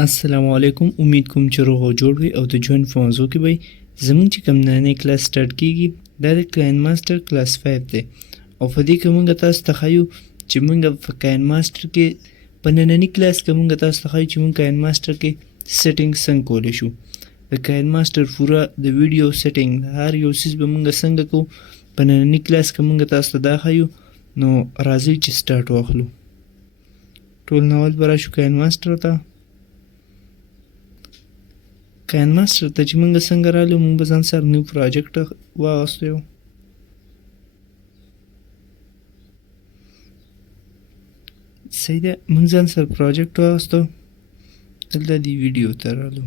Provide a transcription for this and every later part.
السلام علیکم. امید کوم چې روغ او جوړ وي او د ژوند په موضوع کې به زموږ چې کوم نننی کلاس سټارټ کیږي دا د KineMaster کلاس 5 دی او په دې کې موږ تاسو ته ښیو چې موږ په KineMaster کې په نننی کلاس کې موږ تاسو ته ښیو چې موږ KineMaster کې سیټینګ څنګه کولی شو. د KineMaster پوره د ویډیو سیټینګ هر یو څیز به موږ څنګه کوو په نننی کلاس کې موږ تاسو ته دا ښیو. نو راځئ چې سټارټ واخلو. ټول ناول به راشو KineMaster ته. KineMaster ته چې موږ څنګه رالو موږ به ځان سره نیو پروجیکټ واغوستو یو. صحیح ده، موږ ځان سره پروجیکټ واغوستو. دلته دې ویډیو ته رالو.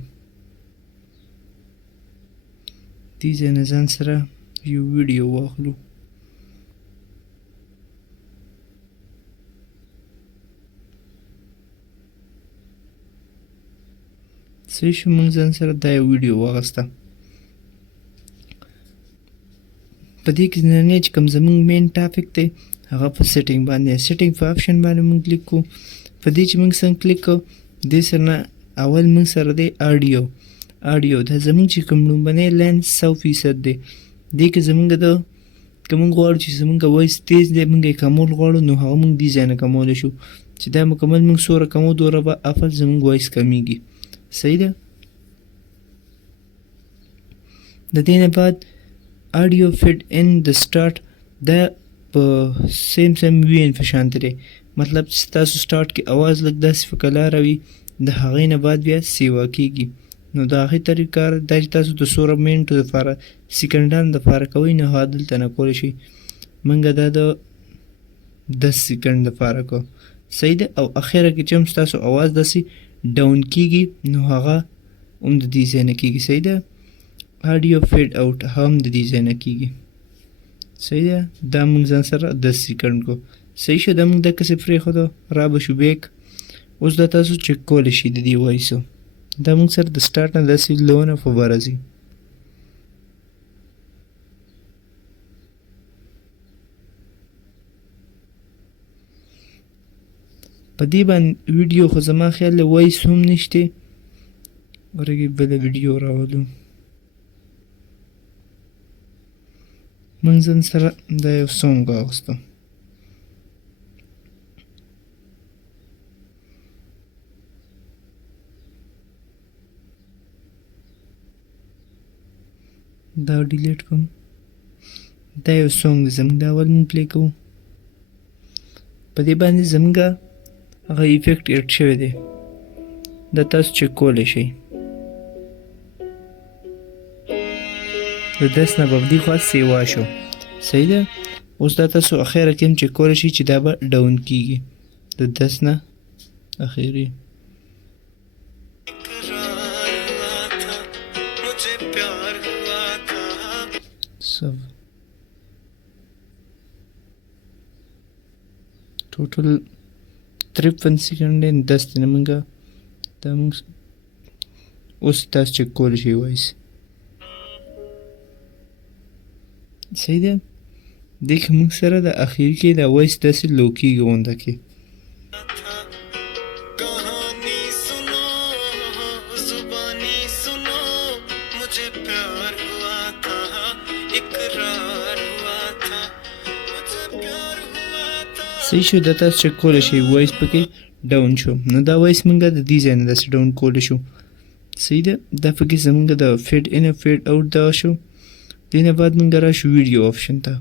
دې ځای نه ځان سره یو ویډیو واخلو. صحیح شو، موږ ځان سره دا یو ویډیو واغسته. په دې کې نننی چې کوم زموږ مین ټاپک دی هغه په سیټینګ باندې سیټینګ په آپشن باندې موږ کلیک کوو. په دې چې موږ څنګه کلیک کوو دې سره نه اول موږ سره دی آډیو دا زموږ چې کوم لومبنی لینس 100% دی. دې کې زموږ د که موږ غواړو چې زموږ وایس تیز دی موږ یې کمول غواړو نو هغه موږ دې ځای نه کمولی شو چې دا مکمل موږ څومره کمو دومره به افل زموږ وایس کمیږي. صحیح ده. د دې نه بعد آډیو فیډ ان د سټارټ دا په سیم وي ان په شانته دی. مطلب چې تاسو سټارټ کې اواز لږ داسې په کلاره وي د هغې نه بعد بیا سیوا کیږي. نو د هغې طریقه دا چې تاسو د څومره منټو دپاره سیکنډانو دپاره کوئ نو هغه دلته نه کولی شئ. موږ دا د 10 سیکنډ دپاره کوو. صحیح ده. او اخره کې چې هم ستاسو اواز داسې ډاون کیږي نو هغه هم د دې ځای نه کیږي. صحیح ده. آډیو فیډ آوټ هم د دې ځای نه کیږي. صحیح ده. دا موږ ځان سره 10 سیکنډ کو. صحیح شو. دا موږ دقسې پرېښودو. را به شو بیک. اوس دا تاسو چک کولی شئ د دې وایسو. دا موږ سره د سټارټ نه داسې لو نه په به راځي. په دې باندې ویډیو خو زما خیال دی وایس هم نشته. ورګې بله ویډیو راولو. موږ ځان سره دا یو سونګ واغوستو. دا ډیلیټ کوم. دا یو سونګ دی زموږ. دا اول موږ پلی کوو. په دې باندې زموږ هغه ایفیکټ ایډ شوی دی. دا تاسو چک کولی شئ. د 10 نه به دې خوا سیوا شو. صحیح ده. اوس دا تاسو اخیره کې هم چک کولی شئ چې دا به ډاون کیږي د 10 نه اخیري. ټوټل 53 سیکنډ دی 10 دی نه موږ دا موږ اوس تاسو چک کولی شئ وایس. صحیح ده. دې کې موږ سره د اخري کې دا وایس داسې لو کېږي غونده کې. صحیح شو. دا تاسو چک کولی شئ وایس پکې ډاون شو. نو دا وایس موږ د دې ځای نه داسې ډاون کولی شو. صحیح ده. دا پکې زموږ د فیډ ان او فیډ آوټ دغه شو. دې نه بعد موږ راشو ویډیو آپشن ته.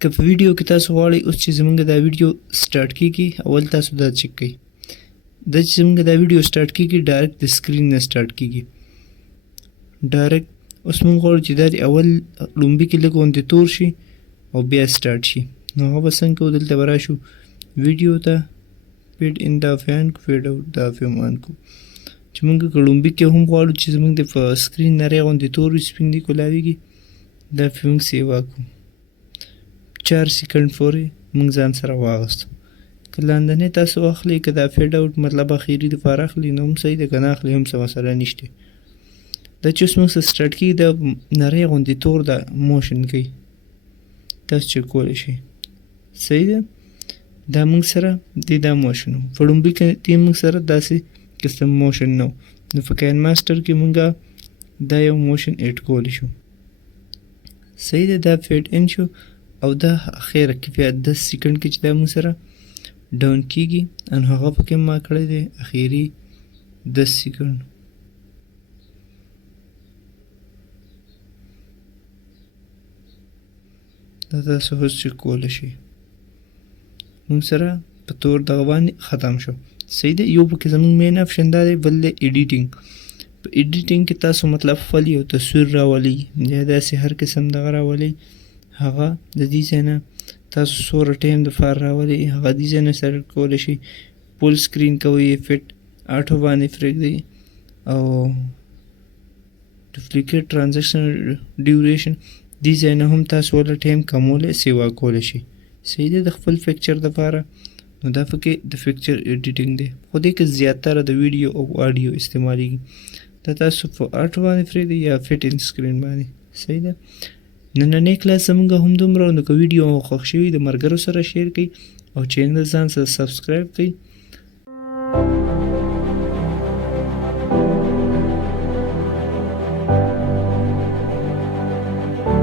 که په ویډیو کې تاسو غواړئ اوس چې زموږ دا ویډیو سټارټ کیږي اول تاسو دا چک کړئ. دا چې زموږ دا ویډیو سټارټ کیږي ډایرکټ د سکرین نه سټارټ کیږي. ډایرکټ اوس موږ غواړو چې دا اول لومبي کې لږ غوندې تور شي او بیا سټارټ شي. نو هغه به څنګه کوو. دلته به راشو ویډیو ته فیډ ان دا فین کو فیډ آوټ دا فیم آن کو. چې موږ که لومبي کې هم غواړو چې زموږ د په سکرین نری غوندې تور وي سپین دی کولاویږي دا فیمنګ سیوا کړو. 4 سیکنډ پورې موږ ځان سره واغوستو. که لاندنی تاسو واخلئ که دا فیډ آوټ مطلب اخري دپاره اخلئ نو هم صحیح ده که نه اخلئ هم څه مسله نشته. دا چې اوس موږ سره سټارټ کېږي دا نری غوندې تور دا موشن کوي. تاسو چک کولی شئ. صحیح ده. دا موږ سره د دا موشن و په لومړي کې موږ سره داسې کسټم موشن نو په KineMaster کې مونږه دا یو موشن ایډ کولی شو. صحیح ده، دا فیډ ان شو او دا اخیره کې بیا 10 سیکنډ کې چې دا مونږ سره ډاون کېږي ان هغه پکې ما کړی دی اخیري 10 سیکنډ. دا تاسو اوس چې کولی شئ مونږ سره په تور دغه باندې ختم شو. صحیح ده، یو پکې زمونږ مین آپشن دا دی، بل دی ایډیټینګ. په ایډیټینګ کې تاسو مطلب خپل یو تصویر راولئ یا داسې هر قسم دغه راولئ، هغه د دې ځای نه تاسو څومره ټایم دپاره راولئ هغه دې ځای نه سلیکټ کولی شئ. فول سکرین کوئ یې فټ آټو باندې پرېږدئ او ډپلیکیټ ټرانزیکشن ډیوریشن دې ځای نه هم تاسو ولې ټایم کمولی سیوا کولی شئ. صحیح ده، د خپل پکچر دپاره نو دا پکې د پکچر ایډیټینګ دی، خو دې کې زیاتره د ویډیو او آډیو استعمالیږي. دا تاسو په آټو باندې پرېږدئ یا فټ ان سکرین باندې. صحیح ده، نننی کلاس زمونږ همدومره. نو که ویډیو مو خوښ شوي د ملګرو سره شیر کړئ او چینل ځان سره سبسکرایب کړئ.